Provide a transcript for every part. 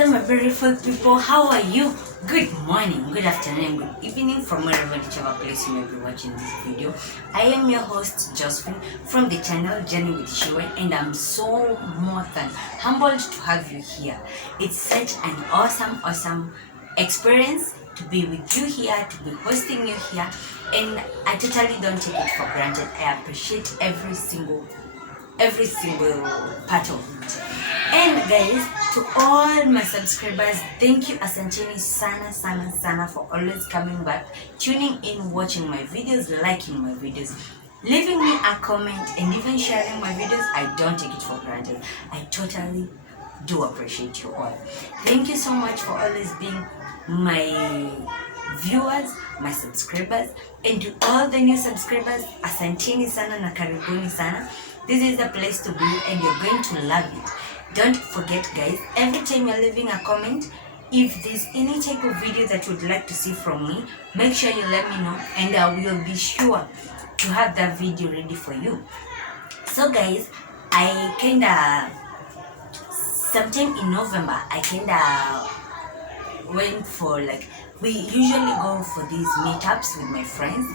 Hello my beautiful people, how are you? Good morning, good afternoon, good evening from wherever, whichever place you may be watching this video. I am your host Josephine from the channel Journey with Shiwen, and I'm so more than humbled to have you here. It's such an awesome experience to be with you here, to be hosting you here, and I totally don't take it for granted. I appreciate every single part of it. And guys, to all my subscribers, thank you asanteni sana for always coming back, tuning in, watching my videos, liking my videos, leaving me a comment, and even sharing my videos. I don't take it for granted. I totally do appreciate you all. Thank you so much for always being my viewers, my subscribers, and to all the new subscribers, asanteni sana na karibuni sana. This is the place to be, and you're going to love it. Don't forget guys, every time you're leaving a comment, if there's any type of video that you'd like to see from me, make sure you let me know, and I will be sure to have that video ready for you. So guys, I sometime in November, I went for, like, we usually go for these meetups with my friends,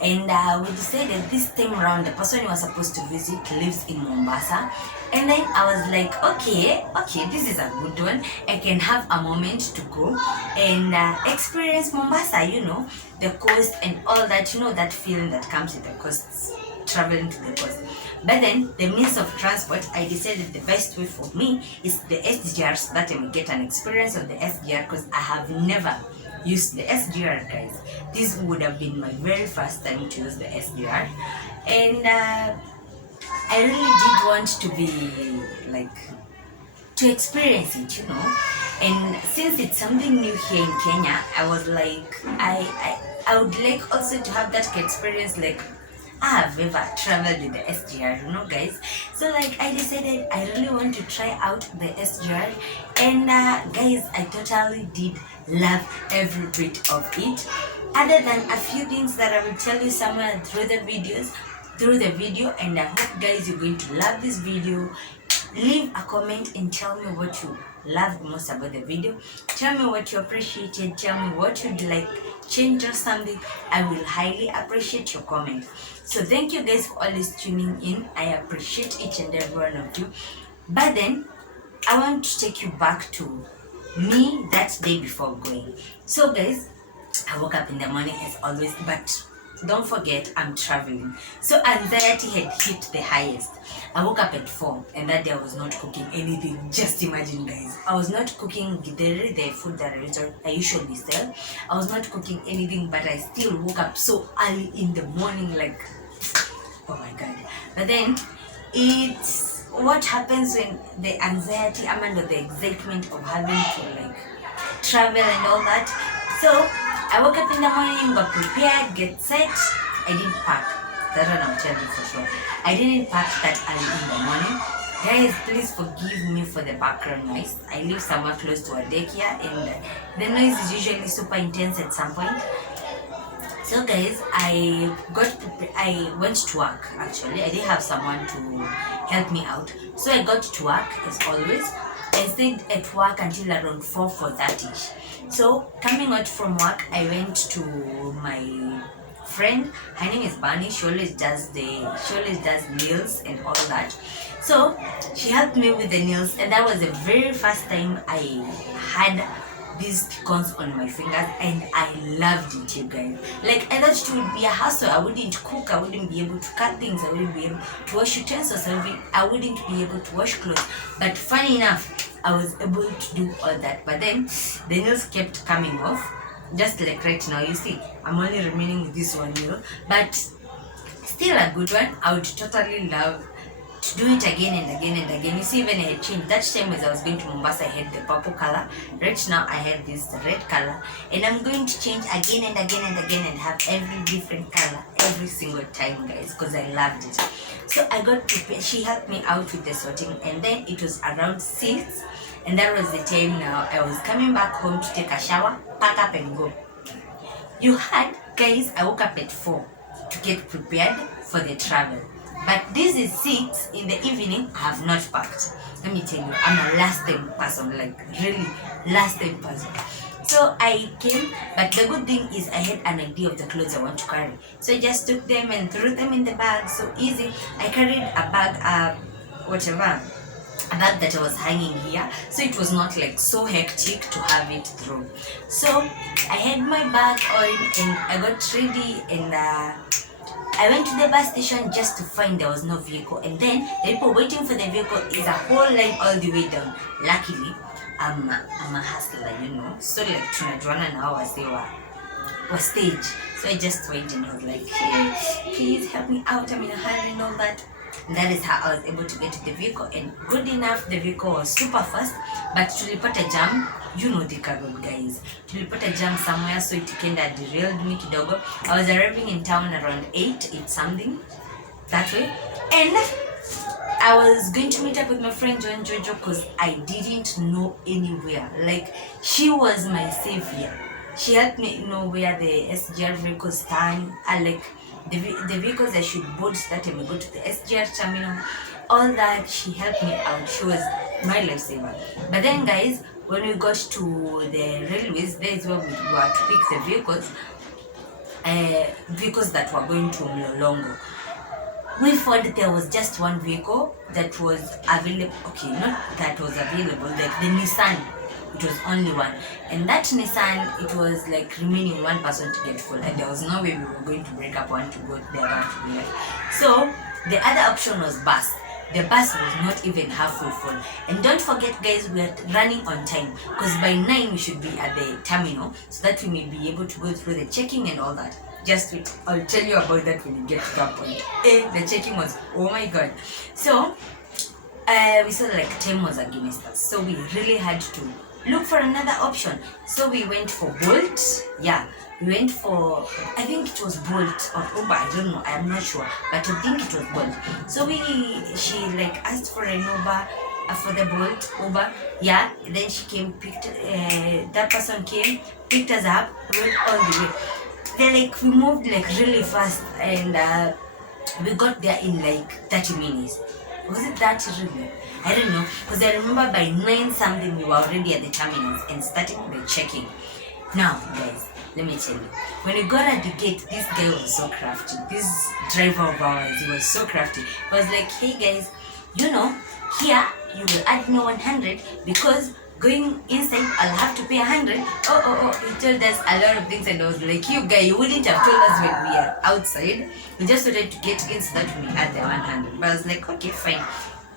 and we decided this time around the person who was supposed to visit lives in Mombasa, and then I was like, okay, this is a good one. I can have a moment to go and experience Mombasa, the coast and all that, that feeling that comes with the coast, traveling to the coast. But then the means of transport, I decided the best way for me is the SGR, so that I may get an experience of the SGR, because I have never used the SGR, guys. This would have been my very first time to use the SGR, and I really did want to be to experience it, and since it's something new here in Kenya, I was like, I would like also to have that experience, like I have ever traveled with the SGR, guys. So I decided I really want to try out the SGR, and guys, I totally did love every bit of it, other than a few things that I will tell you somewhere through the video, and I hope guys you're going to love this video. Leave a comment and tell me what you loved most about the video. Tell me what you appreciated. Tell me what you'd like change or something. I will highly appreciate your comment. So thank you guys for always tuning in. I appreciate each and every one of you. But then I want to take you back to me that day before going. So guys, I woke up in the morning as always, but don't forget I'm traveling, so anxiety had hit the highest. I woke up at 4, and that day I was not cooking anything. Just imagine guys, I was not cooking the food that I usually sell. I was not cooking anything, but I still woke up so early in the morning, like, oh my god. But then it's what happens when the anxiety, or the excitement of having to travel and all that. So I woke up in the morning, got prepared, get set. I didn't pack. That one I'll tell you for sure. I didn't pack that early in the morning. Guys, please forgive me for the background noise. I live somewhere close to a daycare, and the noise is usually super intense at some point. So guys, I went to work. Actually, I didn't have someone to help me out, so I got to work as always. I stayed at work until around 4:30. So coming out from work, I went to my friend. Her name is Bunny. She always does nails and all that. So she helped me with the nails, and that was the very first time I had these pecans on my fingers, and I loved it, you guys. I thought it would be a hassle. I wouldn't cook, I wouldn't be able to cut things, I wouldn't be able to wash utensils, I wouldn't be able to wash clothes. But funny enough, I was able to do all that. But then the nails kept coming off, just like right now. You see, I'm only remaining with this one nail, but still a good one. I would totally love to do it again and again and again. You see, even I had changed. That time as I was going to Mombasa, I had the purple color. Right now I have this red color, and I'm going to change again and again and again and have every different color every single time, guys, because I loved it. So I got prepared. She helped me out with the sorting, and then it was around 6, and that was the time now I was coming back home to take a shower, pack up and go. Guys, I woke up at 4 to get prepared for the travel. But this is 6 in the evening. I have not packed. Let me tell you, I'm a last time person, like really last time person. So I came, but the good thing is I had an idea of the clothes I want to carry. So I just took them and threw them in the bag. So easy. I carried a bag, whatever, a bag that I was hanging here, so it was not like so hectic to have it through. So I had my bag on and I got ready, and I went to the bus station just to find there was no vehicle, and then the people waiting for the vehicle is a whole line all the way down. Luckily, I'm a hustler, so like tunajuana na wazee wa stage. So I just went and I was like, hey, please help me out, I'm in a hurry and all that. And that is how I was able to get to the vehicle, and good enough, the vehicle was super fast, but tulipata jam. You know the road, guys. Tulipata jam somewhere, so it kinda derailed me kidogo. I was arriving in town around 8 something, that way. And I was going to meet up with my friend Jojo because I didn't know anywhere. Like, she was my savior. She helped me know where the SGR vehicles stand. Like the vehicles I should board that time we go to the SGR terminal. All that, she helped me out. She was my lifesaver. But then, guys, when we got to the railways, there is where we were to pick the vehicles that were going to Mlolongo. We found there was just one vehicle that was available. Okay, not that was available, like the Nissan. It was only one, and that Nissan, it was like remaining one person to get full, and there was no way we were going to break up one to go there, one to be left. So the other option was bus. The bus was not even halfway full. And don't forget, guys, we are running on time because by 9 we should be at the terminal so that we may be able to go through the checking and all that. Just wait, I'll tell you about that when you get to that point. The checking was, oh my god. So we saw like time was against us, so we really had to look for another option. So we went for Bolt. Yeah, we went for, I think it was Bolt or Uber, I don't know, I'm not sure, but I think it was Bolt. So she like asked for an Uber, for the Bolt Uber. Yeah, then she came, picked that person came, picked us up, went all the way. Then like we moved like really fast, and we got there in like 30 minutes. Was it that really? I don't know, because I remember by 9 something we were already at the terminals and starting the checking. Now, guys, let me tell you, when we got at the gate, this guy was so crafty. This driver of ours, he was so crafty. He was like, hey guys, here you will add me 100 because going inside I'll have to pay 100. He told us a lot of things, and I was like, you guy, you wouldn't have told us when we are outside. We just wanted to get in so that we add the 100. But I was like, okay, fine.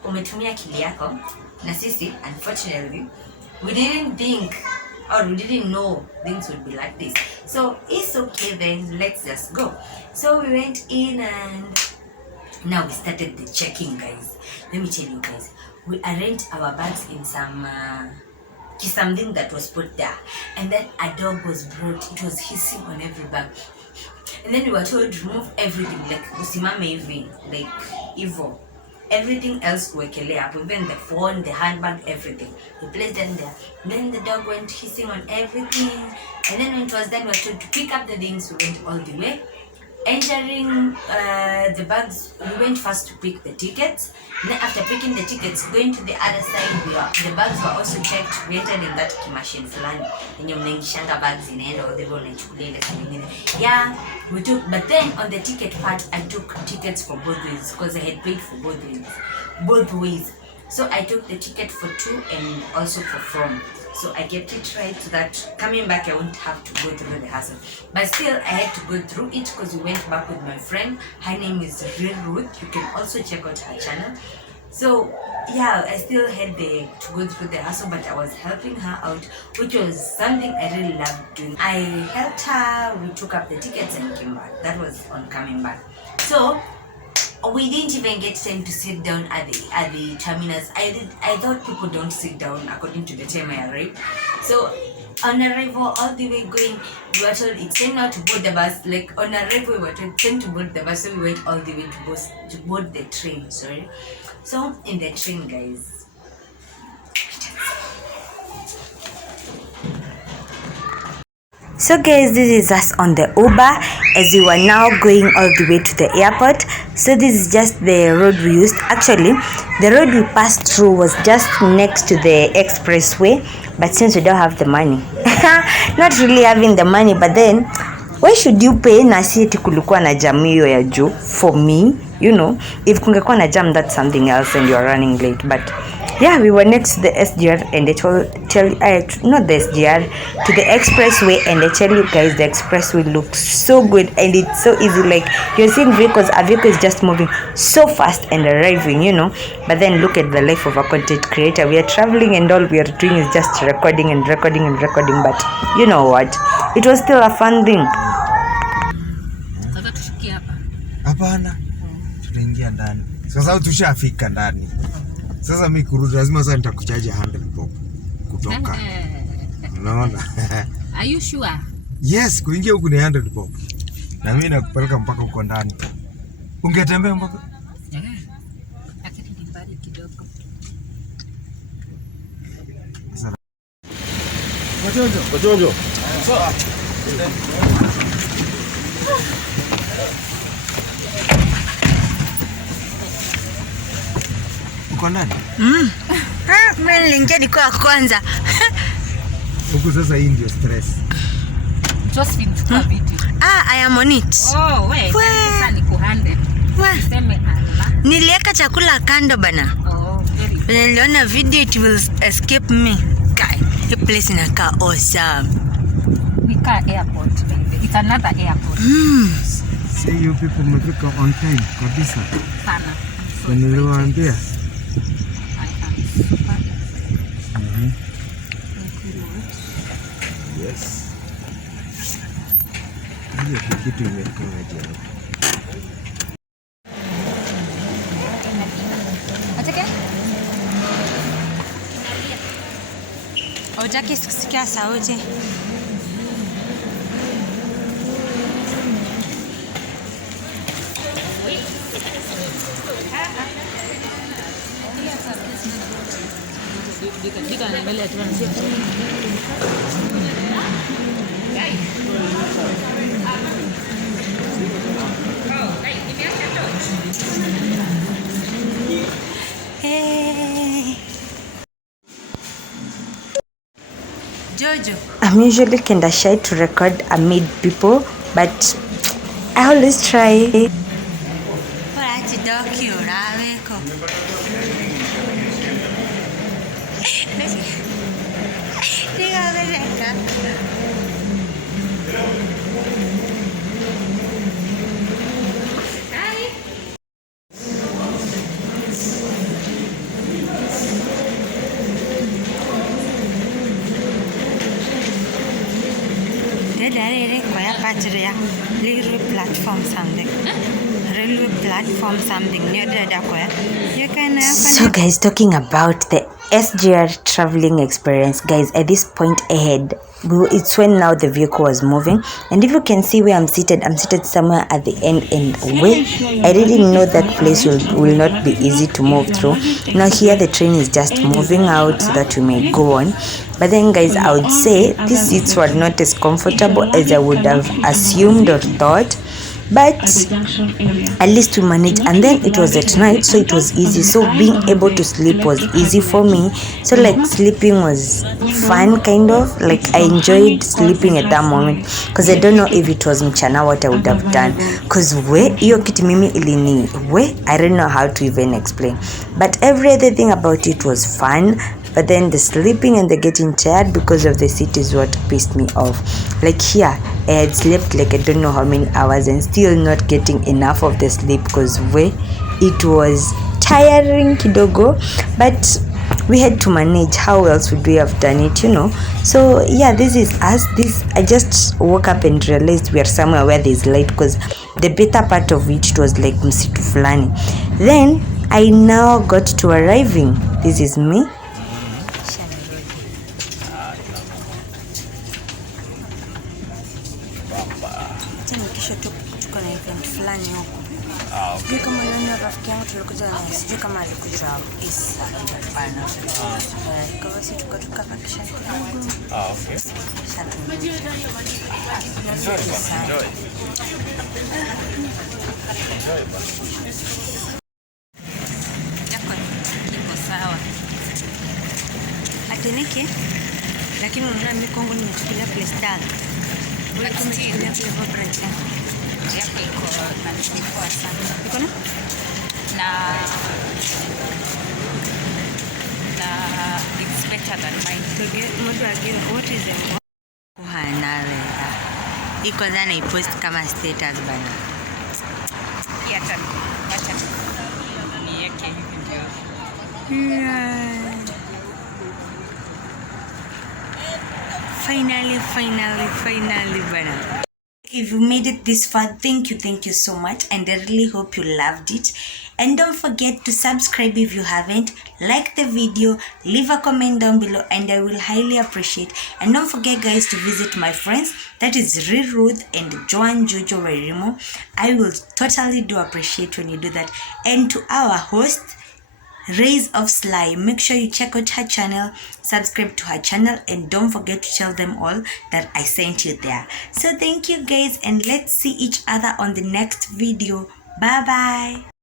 Umetumia akili yako na sisi, unfortunately, we didn't think or we didn't know things would be like this. So it's okay then, let's just go. So we went in and now we started the checking, guys. Let me tell you guys, we arranged our bags in something that was put there, and then a dog was brought. It was hissing on every bag, and then we were told to remove everything, like usimame hivi, like evil. Everything else kuwekelea hapo, even the phone, the handbag, everything. We placed them there. Then the dog went hissing on everything, and then when it was done, we were told to pick up the things. We went all the way. Entering the bags, we went first to pick the tickets. Then after picking the tickets, going to the other side, the bags were also checked. We entered in that machine fulani yenye mnaingishanga bags inaenda all the way unaichukulia ile nyingine. Yeah, we took, but then on the ticket part, I took tickets for both ways because I had paid for both ways. So I took the ticket for 2 and also for from. So I kept it right so that coming back I won't have to go through the hassle. But still I had to go through it because we went back with my friend. Her name is Real Ruth. You can also check out her channel. So yeah, I still had to go through the hassle, but I was helping her out, which was something I really loved doing. I helped her, we took up the tickets and came back. That was on coming back. So we didn't even get time to sit down at the terminals. I thought people don't sit down according to the time I arrived. So on arrival, all the way going, we were told it's time now to board the bus. Like on arrival, we were told time to board the bus, so we went all the way to board the train. Sorry. So in the train, guys. So guys, this is us on the Uber as we were now going all the way to the airport. So this is just the road we used. Actually, the road we passed through was just next to the expressway, but since we don't have the money, not really having the money, but then why should you pay na si eti kulikuwa na jam hiyo ya juu? For me, you know, if kungekuwa na jam, that's something else and you're running late. But yeah, we were next to the SGR and they not the SGR, to the expressway, and I tell you guys, the expressway looks so good and it's so easy. Like you're seeing vehicles, a vehicle is just moving so fast and arriving, you know. But then look at the life of a content creator. We are traveling and all we are doing is just recording and recording and recording. But you know what? It was still a fun thing. Sasa tushikie hapa. Hapana. Tunaingia ndani. Sasa tushafika ndani. Sasa mimi kurudi lazima sasa nitakuchaji 100 bob kutoka. Unaona? Are you sure? Yes, kuingia huku ni 100 bob. Na mimi nakupeleka mpaka huko ndani. Ungetembea mpaka? Lakini ni mbali kidogo. Kojojo. Uko ndani? Mimi niliingia niko ya kwanza. Huku sasa hii ndio stress. Josephine chukua video. I am on it. Oh, wait. Sasa ni 100. Niseme Allah. Niliweka chakula kando bana. Oh, very good. Niliona video, it will escape me. Guy, the place inakaa awesome. We car airport. It's another airport. See you people mmefika on time kabisa. Sana. Niliwaambia. Yes. Hiyo kitu imekaa aje. Atake? Hutaki kusikia sauti? Dika anaangalia tu anasema. Hey. Jojo, I'm usually kinda shy to record amid people, but I always try. Railway platform something near the So guys, talking about the SGR traveling experience, guys, at this point ahead, it's when now the vehicle was moving, and if you can see where I'm seated somewhere at the end, and I didn't know that place will not be easy to move through. Now here the train is just moving out so that we may go on. But then guys, I would say these seats were not as comfortable as I would have assumed or thought, but at least we managed. And then it was at night, so it was easy, so being able to sleep was easy for me. So like sleeping was fun, kind of like I enjoyed sleeping at that moment, because I don't know if it was mchana what I would have done, because hiyo kitu mimi ilini I don't know how to even explain, but every other thing about it was fun. But then the sleeping and the getting tired because of the seat is what pissed me off. Like here, I had slept like I don't know how many hours and still not getting enough of the sleep because it was tiring kidogo. But we had to manage. How else would we have done it, you know? So yeah, this is us. I just woke up and realized we are somewhere where there's light, because the better part of it was like msitu fulani. Then I now got to arriving. This is me. Tuko na event fulani huko. Sijui kama yule rafiki yangu tulikuja naye, sijui kama alikuja Isa. Hapana. Kwa basi tukapakisha kidogo. Okay. Enjoy. Iko sawa. Ateneke. Lakini unaona mimi Kongo nimechukulia Playstar. Wewe umechukulia Vibrant. Yako iko na nilikuwa sana. Iko na? Na it's better than mine. Mmoja again, what is it? Kuhanale. Iko dhana ipost kama status bana. Acha niweke hivi ndio. Yeah. Finally, bana. If you made it this far, thank you so much, and I really hope you loved it. And don't forget to subscribe if you haven't, like the video, leave a comment down below, and I will highly appreciate. And don't forget guys to visit my friends, that is Ruth and Joan Jojo Werimo. I will totally do appreciate when you do that. And to our host Rays of Sly, make sure you check out her channel, subscribe to her channel, and don't forget to tell them all that I sent you there. So thank you guys, and let's see each other on the next video. Bye bye.